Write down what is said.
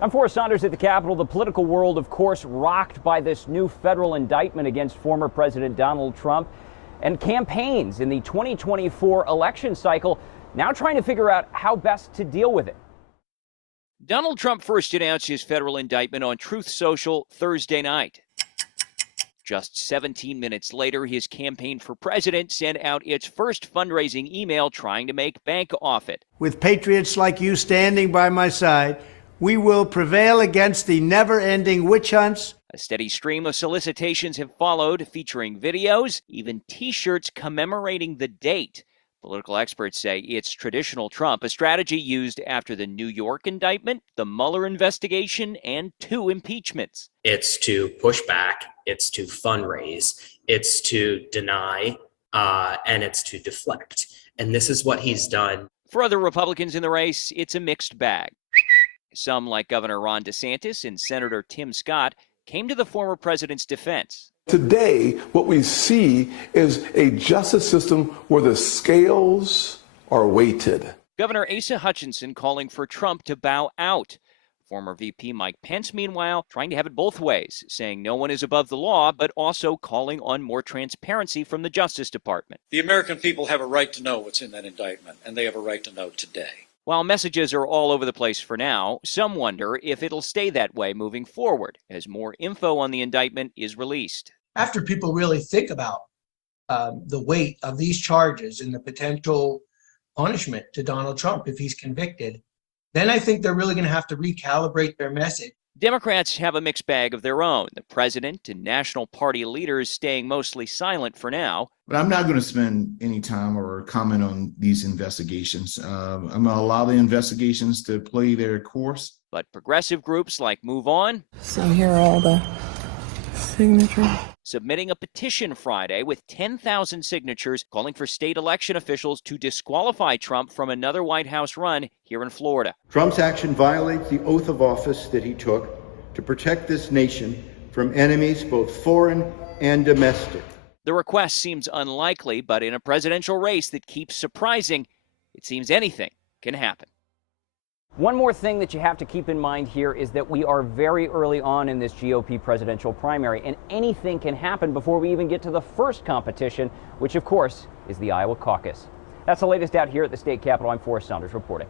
I'm Forrest Saunders at the Capitol. The political world, of course, rocked by this new federal indictment against former President Donald Trump, and campaigns in the 2024 election cycle now trying to figure out how best to deal with it. Donald Trump first announced his federal indictment on Truth Social Thursday night. Just 17 minutes later, his campaign for president sent out its first fundraising email trying to make bank off it. With patriots like you standing by my side, we will prevail against the never-ending witch hunts. A steady stream of solicitations have followed, featuring videos, even T-shirts commemorating the date. Political experts say it's traditional Trump, a strategy used after the New York indictment, the Mueller investigation, and 2 impeachments. It's to push back, it's to fundraise, it's to deny, and it's to deflect. And this is what he's done. For other Republicans in the race, it's a mixed bag. Some, like Governor Ron DeSantis and Senator Tim Scott, came to the former president's defense. Today, what we see is a justice system where the scales are weighted. Governor Asa Hutchinson calling for Trump to bow out. Former VP Mike Pence, meanwhile, trying to have it both ways, saying no one is above the law, but also calling on more transparency from the Justice Department. The American people have a right to know what's in that indictment, and they have a right to know today. While messages are all over the place for now, some wonder if it'll stay that way moving forward as more info on the indictment is released. After people really think about the weight of these charges and the potential punishment to Donald Trump if he's convicted, then I think they're really going to have to recalibrate their message. Democrats have a mixed bag of their own. The president and national party leaders staying mostly silent for now. But I'm not going to spend any time or comment on these investigations. I'm going to allow the investigations to play their course. But progressive groups like Move On. So here are all the signatures. Submitting a petition Friday with 10,000 signatures calling for state election officials to disqualify Trump from another White House run here in Florida. Trump's action violates the oath of office that he took to protect this nation from enemies both foreign and domestic. The request seems unlikely, but in a presidential race that keeps surprising, it seems anything can happen. One more thing that you have to keep in mind here is that we are very early on in this GOP presidential primary, and anything can happen before we even get to the first competition, which of course is the Iowa caucus. That's the latest out here at the state capitol. I'm Forrest Saunders reporting.